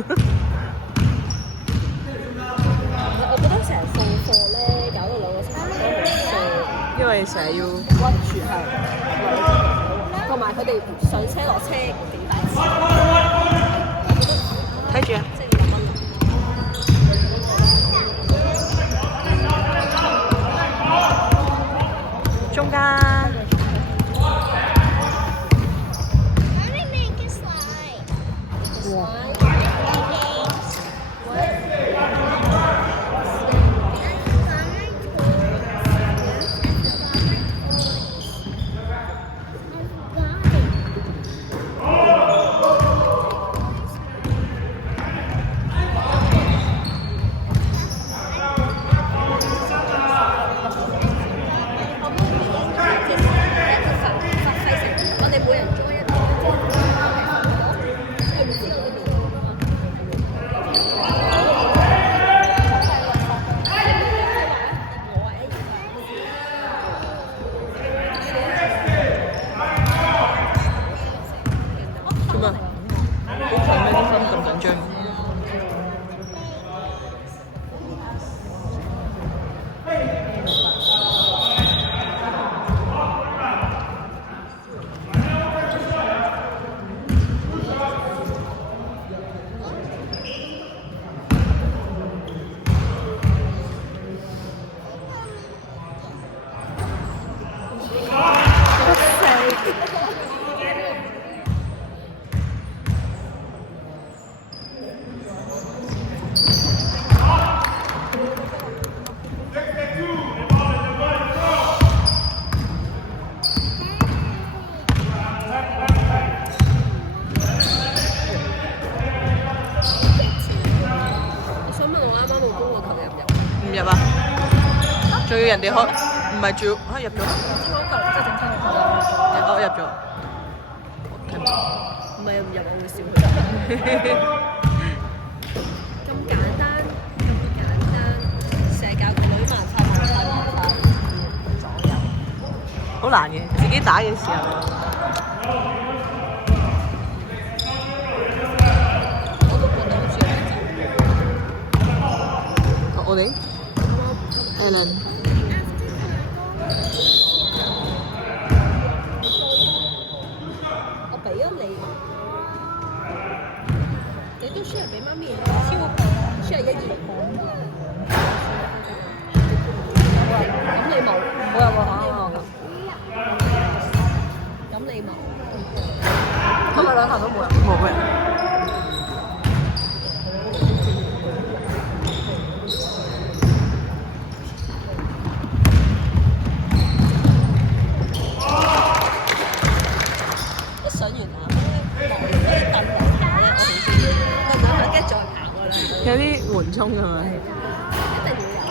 我覺得成日送貨咧，搞到兩個差唔多好衰，因為成日要屈住係，同埋佢哋上車落車幾大錢，睇住啊！即係200蚊。中間 Let me make a slide. 哇！ 我哋每人裝一個，佢唔知我哋面做咩？好強咩？啲心咁緊張。我想問我啱啱冇公個球入唔入？唔入啊！仲要人哋開，唔係仲要入咗？公個球即係正差唔多。我入咗。唔係唔入，我會笑佢。咁簡單，咁簡單，成日教個女慢快左右。好難嘅，自己打嘅時候。我都覺得好似我哋 Alan 我俾咗你，你都 share 俾媽咪超過 share 1、2。咁你冇，我有個可咁你冇，係咪兩頭都冇人？冇嘅。一上完下，落嗰啲凳樓下咧，我好中意。凳樓下跟住再行嗰兩個，有啲緩衝係咪？一定要有。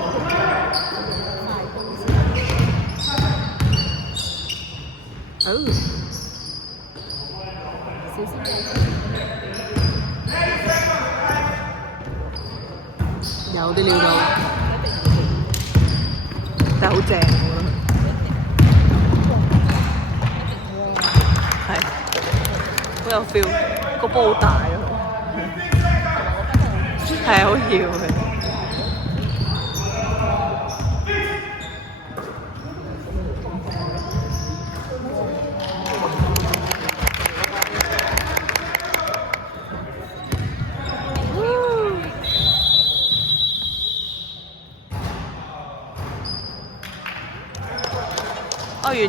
快公司。小師姐。有啲料到，但係好正，我覺得。係，好有 feel，個波好大咯，係好搖嘅。